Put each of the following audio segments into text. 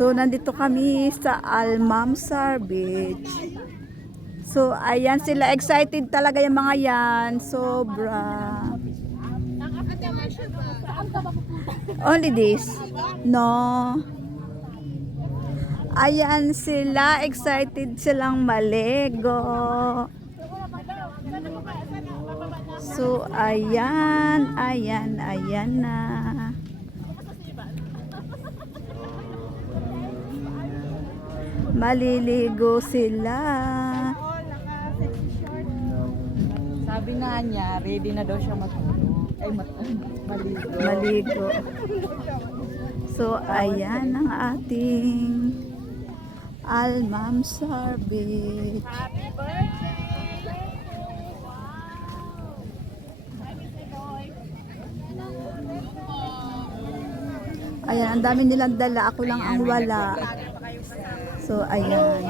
So, nandito kami sa Almamsar Beach. So, ayan sila. Excited talaga yung mga yan. Sobra. Only this? No. Ayan sila. Excited silang maligo. So, ayan na. Maliligo sila. Sabi nga niya, ready na daw siya matulog. Ay, maligo. Maligo. So, ayan ang ating Almamsar Beach. Happy birthday! Ayan, ang dami nilang dala. Ako lang ang wala. So, ayan.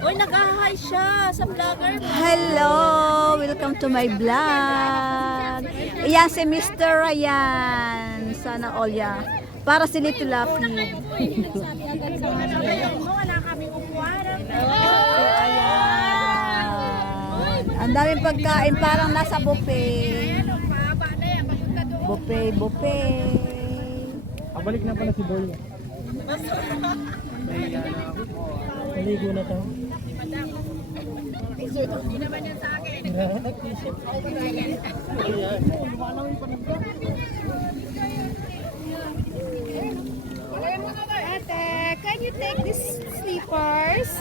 Uy, nag-hi siya sa vlogger mo. Hello! Welcome to my vlog. Ayan si Mr. Ryan. Sana all ya. Para si Little Lapi. Nagsabi agad sa mga wala kami kukuha. Ayan. Ang daming pagkain. Parang nasa buffet. Buffet. Balik na pala si Boy. Maligo na to. Hindi naman yan sa akin. Ate, can you take these slippers?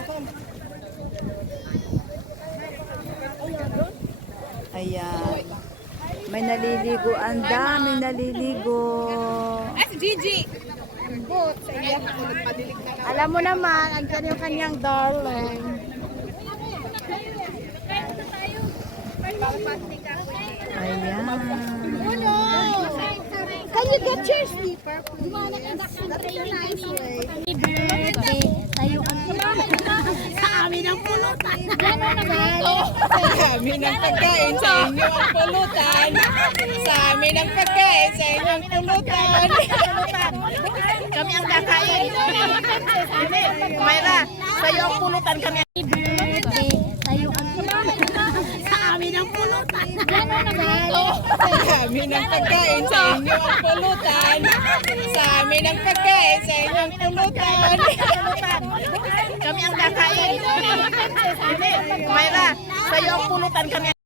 Ayan. May naliligo. Ang dami naliligo. Si Gigi! Alam mo naman, andyan yung kanyang darling. Ayan. Can you get your slipper? Happy birthday sa'yo ang sa amin ang pulutan. Sa amin ang pagkain, sa inyo ang pulutan. Sa amin ang pagkain, sa inyo ang pulutan. Kami ang kakain. Mayra, sa'yo ang pulutan kami. Happy birthday sa'yo ang sa amin ang pulutan. Sa amin ang pagkain, sa inyo ang pulutan. Sa amin ang pagkain, sa inyo ang pulutan. Kami ang kakain. Mayra, sa'yo ang pulutan kami.